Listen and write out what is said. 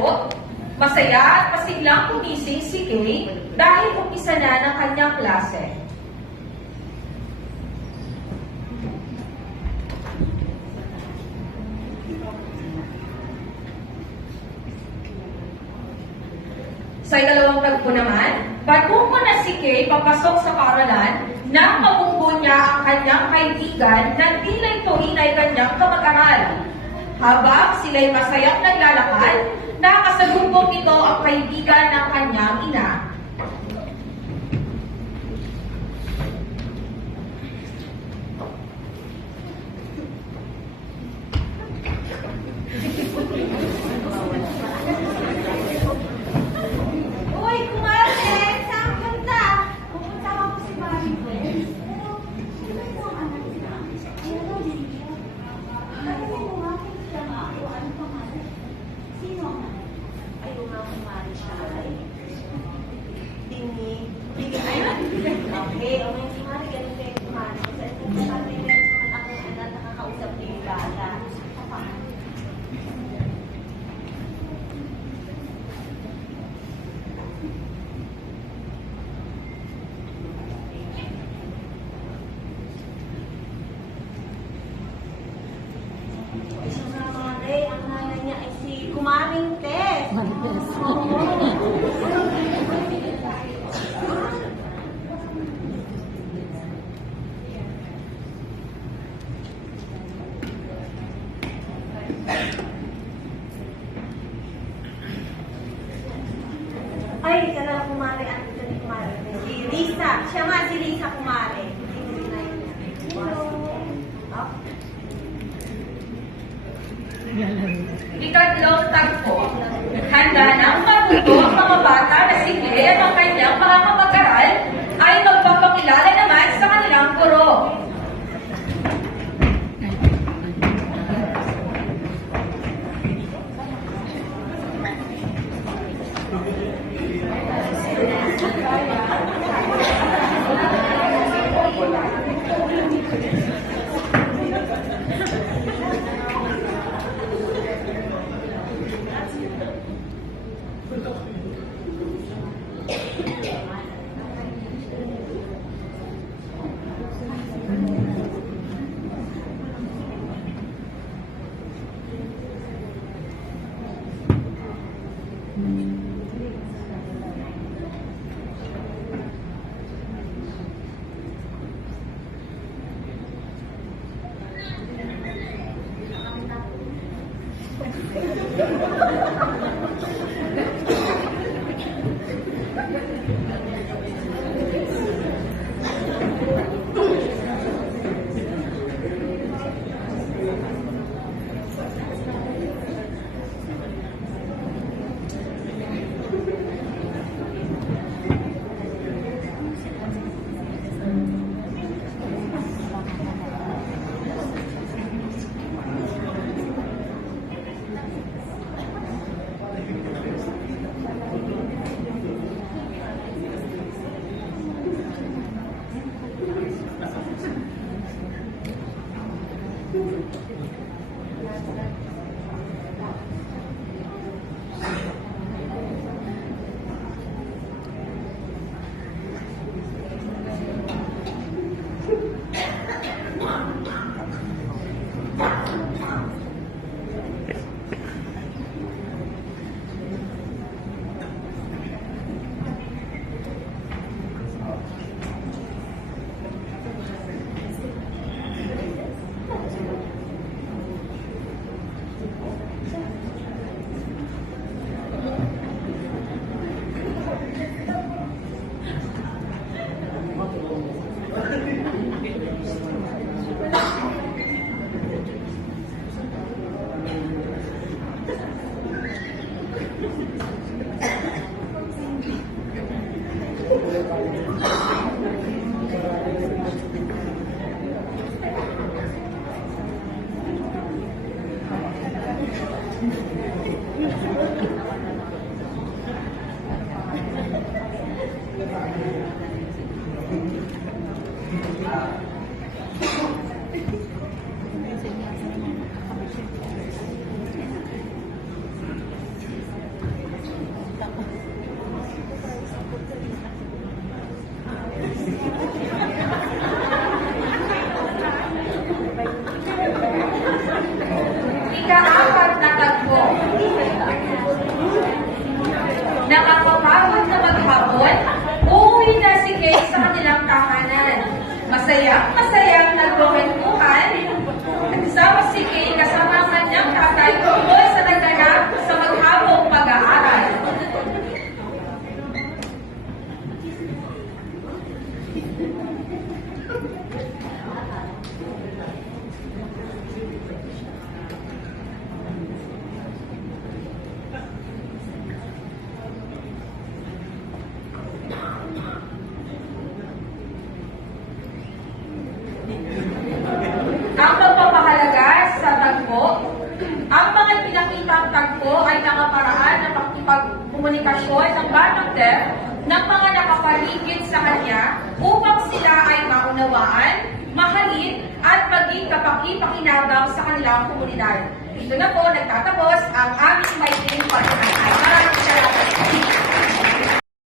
po, masaya at masiglang kumising si Kay dahil umpisa na ng kanyang klase. Sa ikalawang tagpo naman, patungo na si Kay papasok sa paaralan nang mabunggo niya ang kanyang kaibigan na tila ito'y ay kanyang kamag-aral. Habang sila'y masayang naglalakad, nakasalubong ito ang kaibigan ng kanyang ina. Ang nanay niya ay si Kumaring Tess. Ay, ika na Kumare. Ano ito ni Kumare? Si Lisa. Siya nga si Lisa Kumare. Ikatlong tagpo, handa nang matuto ang mga bata na si Kay at ang kanyang mga kamag-aral ay magpapakilala naman sa kanilang guro. pakikipagkomunikasyon ng batang deaf ng mga nakapaligid sa kanya upang sila ay maunawaan, mahalin, at maging kapaki-pakinabang sa kanilang komunidad. Dito na po nagtatapos ang aming maikling pagkakataon.